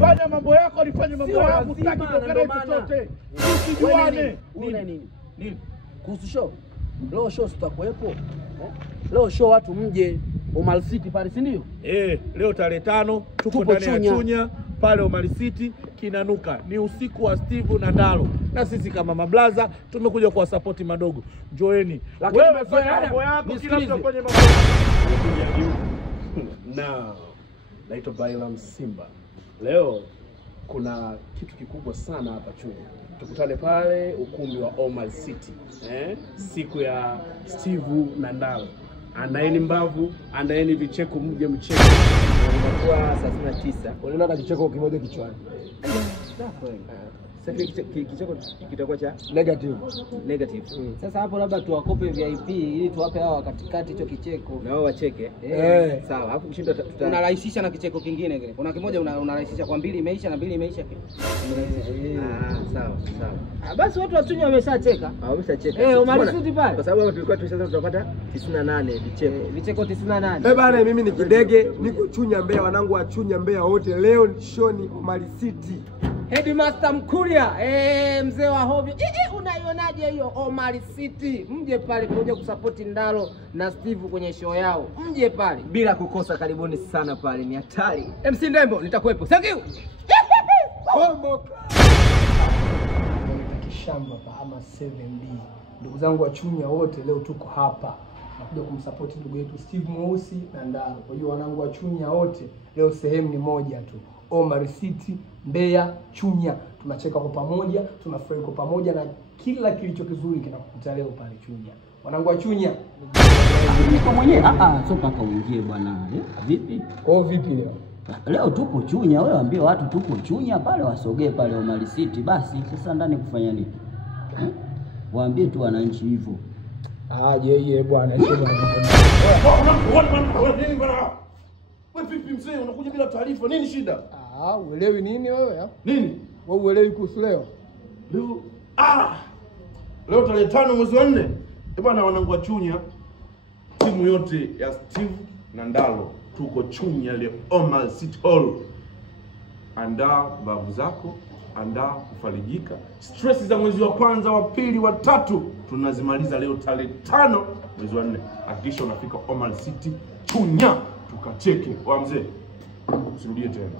Fanya mambo yako, nifanye mambo yangu, sitaki kuongelea chochote. Usijuane. Nini? Kuhusu show. Leo show tutakuepo. Leo show watu mje Omar City pale, si ndio? Leo tarehe 5 tuko ndani ya Chunya pale Omar City kinanuka. Ni usiku wa Steve na Ndalo. Na sisi kama mablaza tumekuja kwa support madogo. Njoeni. Wewe fanya mambo yako, kila mtu afanye mambo yake. Na naitwa Bailam Simba. Leo kuna kitu kikubwa sana hapa Chunya. Tukutane pale ukumbi wa Omar City. Siku ya Steve na Ndalo. Andaeni mbavu, andaeni vicheko, mje mcheko. Inakuwa saa 9. Unaona kicheko kimoja kichwani. Sasa kicheko kitakuwa cha Negative. Sasa hapo labda tuwakope VIP ili tuwape hao katikati hicho kicheko. Na wao wacheke. Sawa. Hapo kushinda unarahisisha na kicheko kingine kile. Kuna kimoja unarahisisha kwa 2 imeisha na 2 imeisha kile. Sawa. Basi watu wa Chunya wameshacheka. Wameshacheka. Omar City pale. Kwa sababu hapo tulikuwa tunasema tutapata 98 vicheko. Vicheko 98. Bana, mimi ni Kidege, niko Chunya Mbeya, wanangu wa Chunya Mbeya wote. Leo ni show ni Omar City. Headmaster Mkuria, mzee wa hobi. Unaionaje hiyo Omar City? Mje pale kuja kusupport Ndalo na Steve kwenye show yao. Mje pale bila kukosa, karibuni sana pale, ni hatari. MC Ndembo nitakuepo. Thank you. Bombo. Kishamba ama 7B. Ndugu zangu wa Chunya wote leo tuko hapa. Nakuja kumsupport ndugu yetu Steve Mweusi na Ndalo. Kwa hiyo wanangu wa Chunya wote leo sehemu ni moja tu. Omar City, Mbeya, Chunya. Tunacheka kwa pamoja, tunafurahi kwa pamoja na kila kilicho kizuri kinakukuta leo pale Chunya. Wanangu wa Chunya. Kwa mwenyewe sio paka uingie bwana. Vipi? Kwa vipi leo? Leo tupo Chunya, wewe waambie watu tupo Chunya pale wasogee pale Omar City basi. Sasa ndani kufanya nini? Waambie tu wananchi hivyo. Je bwana, sio bwana. Nini bwana? Wewe vipi mzee, unakuja bila taarifa? Nini shida? Uelewi nini wewe? Nini? Wewe uelewi kuhusu leo? Leo tarehe 5 mwezi wa 4. Bwana, wanangu wa Chunya, timu yote ya Steve na Ndalo tuko Chunya leo Omar City Hall. Andaa mbavu zako, andaa kufarijika. Stress za mwezi wa kwanza, wa pili, wa tatu tunazimaliza leo tarehe 5 mwezi wa 4. Hakikisha unafika Omar City Chunya tukacheke. Wa mzee, usirudie tena.